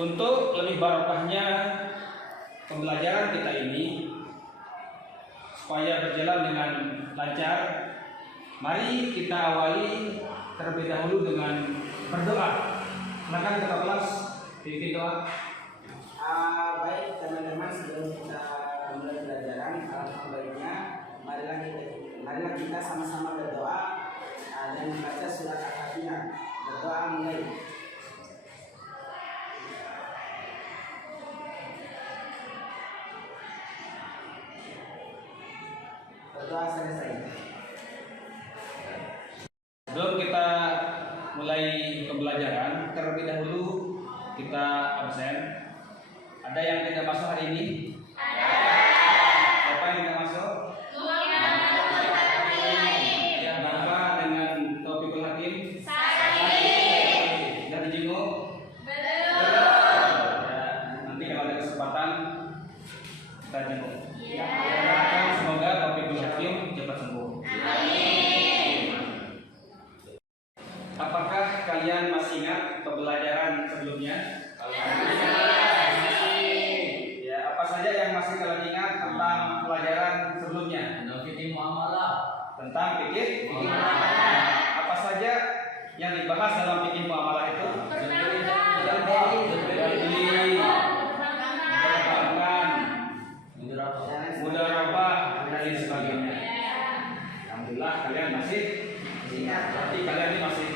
Untuk lebih barokahnya pembelajaran kita ini supaya berjalan dengan lancar, mari kita awali terlebih dahulu dengan berdoa. Silakan ketua kelas pimpin doa. Baik teman-teman, sebelum kita mulai pelajaran, alangkah baiknya marilah kita sama-sama berdoa dan membaca surat Al-Fatihah. Berdoa mulai. Berdoa selesai. Sebelum kita mulai pembelajaran, terlebih dahulu kita absen. Ada yang tidak masuk hari ini? Ada. Siapa yang tidak masuk? Yang bangga dengan Taufikul Hakim? Saya. Sudah dijenguk? Belum. Ya, nanti kalau ada kesempatan kita jenguk. Ya. Semoga Taufikul Hakim cepat sembuh. Amin. Apakah kalian masih ingat pembelajaran sebelumnya? Apa saja yang masih kalian ingat tentang pelajaran sebelumnya? Fikih muamalah. Tentang fikih muamalah. Apa saja yang dibahas dalam fikih muamalah itu? Mudharabah dan lain sebagainya. Alhamdulillah kalian masih ingat. Berarti kalian ini masih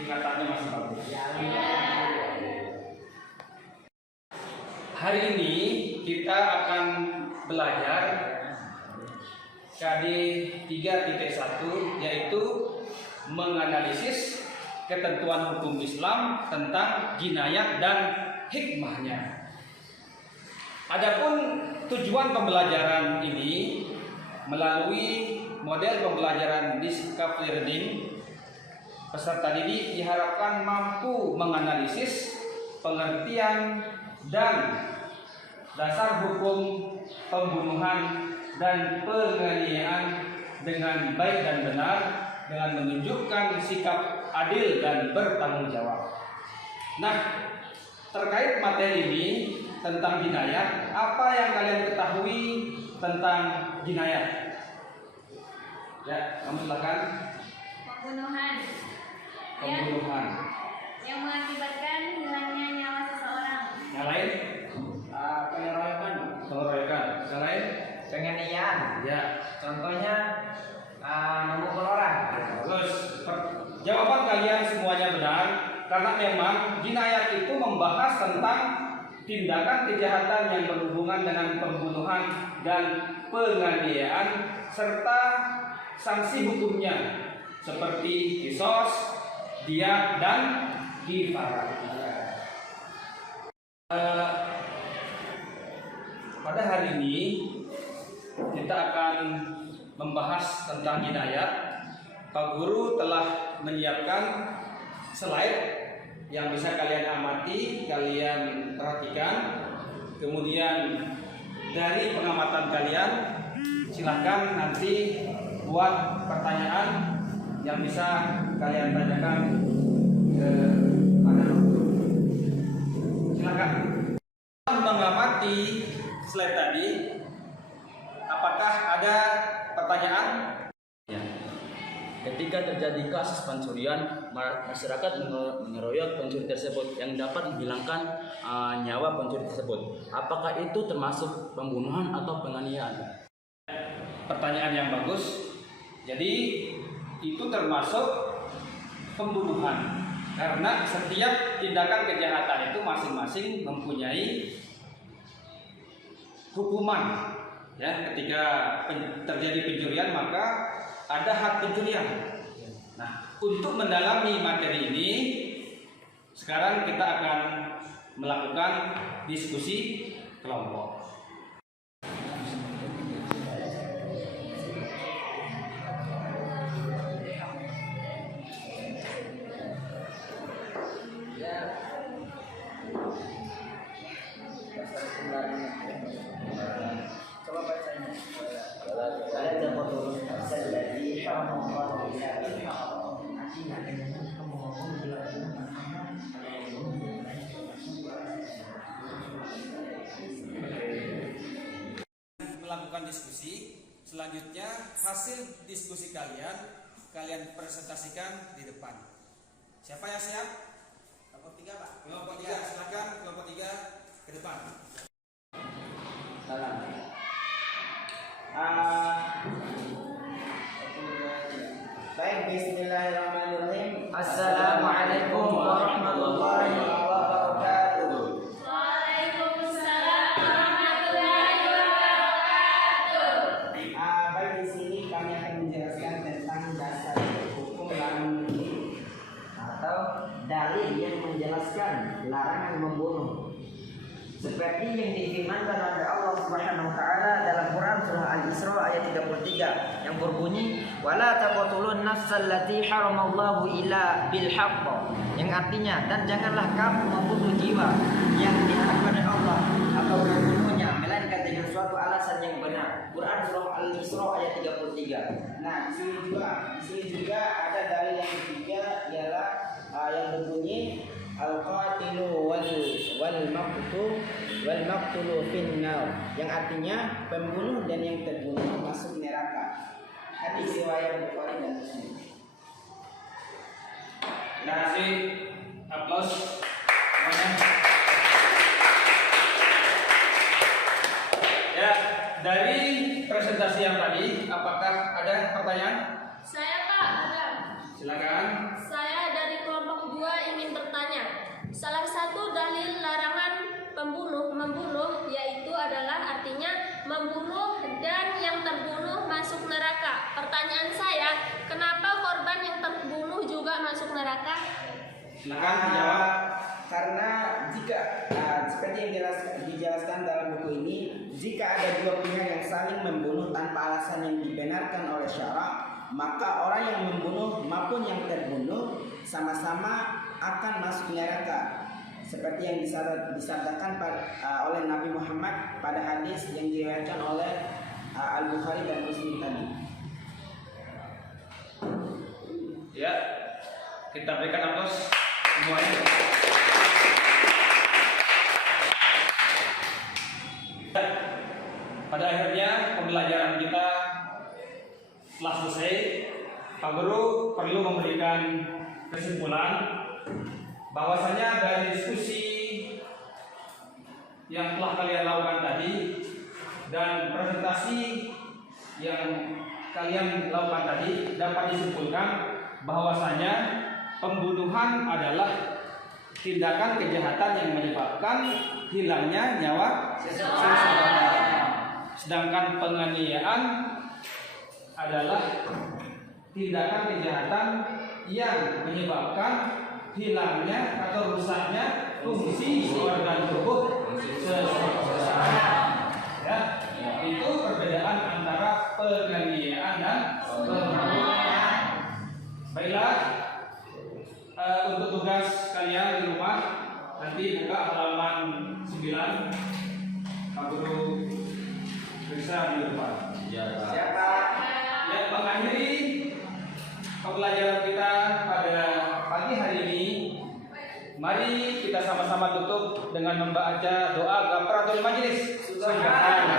ingatannya masih bagus. Hari ini kita akan belajar KD 3.1, yaitu menganalisis ketentuan hukum Islam tentang jinayat dan hikmahnya. Adapun tujuan pembelajaran ini melalui model pembelajaran discovery learning, peserta didik diharapkan mampu menganalisis pengertian dan dasar hukum pembunuhan dan penganiayaan dengan baik dan benar, dengan menunjukkan sikap adil dan bertanggung jawab. Nah, terkait materi ini tentang jinayat, apa yang kalian ketahui tentang jinayat? Ya, kamu silakan. Pembunuhan. Pembunuhan. Yang mengakibatkan hilangnya nyawa seseorang. Yang lain? Pengeroyokan. Pengeroyokan. Yang lain? Penganiayaan. Ya. Contohnya memukul orang. Terus jawaban kalian semuanya benar, karena memang jinayat itu membahas tentang tindakan kejahatan yang berhubungan dengan pembunuhan dan penganiayaan serta sanksi hukumnya seperti qisas, diyah dan kifarat. Pada hari ini kita akan membahas tentang jinayat. Pak Guru telah menyiapkan slide yang bisa kalian amati, kalian perhatikan. Kemudian dari pengamatan kalian, silahkan nanti buat pertanyaan yang bisa kalian tanyakan pada dokter. Silahkan. Mengamati slide tadi, apakah ada pertanyaan? Ya. Ketika terjadi kasus pencurian, masyarakat mengeroyok pencuri tersebut yang dapat menghilangkan nyawa pencuri tersebut. Apakah itu termasuk pembunuhan atau penganiayaan? Pertanyaan yang bagus. Jadi itu termasuk pembunuhan, karena setiap tindakan kejahatan itu masing-masing mempunyai hukuman. Ya, ketika terjadi pencurian maka ada hak pencurian. Nah, untuk mendalami materi ini, sekarang kita akan melakukan diskusi kelompok. Coba bacanya. Ada terpotul terjadi melakukan diskusi. Selanjutnya hasil diskusi kalian presentasikan di depan. Siapa yang siap? Kelompok 3, Pak. Kelompok 3, silakan kelompok 3 ke depan. Salam. Baik, bismillahirrahmanirrahim. Assalamualaikum warahmatullahi wabarakatuh. Waalaikumsalam warahmatullahi wabarakatuh. Baik, di sini kami akan menjelaskan tentang dasar hukum larangan membunuh atau dalil yang menjelaskan larangan membunuh. Seperti yang difirmankan oleh Allah Subhanahu wa taala dalam Quran surah Al-Isra ayat 33 yang berbunyi wala taqtulun nafsal lati haramallahu illa bil haqq, yang artinya dan janganlah kamu membunuh jiwa yang diharamkan oleh Allah atau membunuhnya melainkan dengan suatu alasan yang benar. Quran surah Al-Isra ayat 33. Nah, di sini juga ada dalil yang ketiga ialah yang berbunyi al-qatilu wal maqtulu finnar, yang artinya pembunuh dan yang terbunuh masuk neraka. Hadis riwayat Bukhari dan Muslim. Terima kasih. Aplaus semuanya. Ya, dari presentasi yang tadi, apakah ada pertanyaan? Saya Pak, ada. Silakan. Saya dari kelompok 2 ingin bertanya. Salah satu dalil larangan membunuh yaitu adalah artinya membunuh dan yang terbunuh masuk neraka. Pertanyaan saya, kenapa korban yang terbunuh juga masuk neraka? Silakan dijawab. Karena jika seperti yang dijelaskan dalam buku ini, jika ada dua pihak yang saling membunuh tanpa alasan yang dibenarkan oleh syarak, maka orang yang membunuh maupun yang terbunuh sama-sama akan masuk neraka. Seperti yang disabdakan oleh Nabi Muhammad pada hadis yang diriwayatkan oleh Al-Bukhari dan Muslim tadi. Ya, kita berikan aplaus semuanya. Pada akhirnya pembelajaran kita telah selesai. Pak Guru perlu memberikan kesimpulan bahwasanya dari diskusi yang telah kalian lakukan tadi dan presentasi yang kalian lakukan tadi dapat disimpulkan bahwasanya pembunuhan adalah tindakan kejahatan yang menyebabkan hilangnya nyawa seseorang. Sedangkan penganiayaan adalah tindakan kejahatan yang menyebabkan hilangnya atau rusaknya fungsi organ tubuh seseorang. Ya, itu perbedaan antara penganiayaan dan pembunuhan. Baiklah, untuk tugas kalian di rumah nanti buka halaman 9. Pak Guru periksa di depan. Siapa? Ya, mengakhiri pembelajaran kita pada pagi hari ini, mari kita sama-sama tutup dengan membaca doa kafaratul majelis. Subhanallah.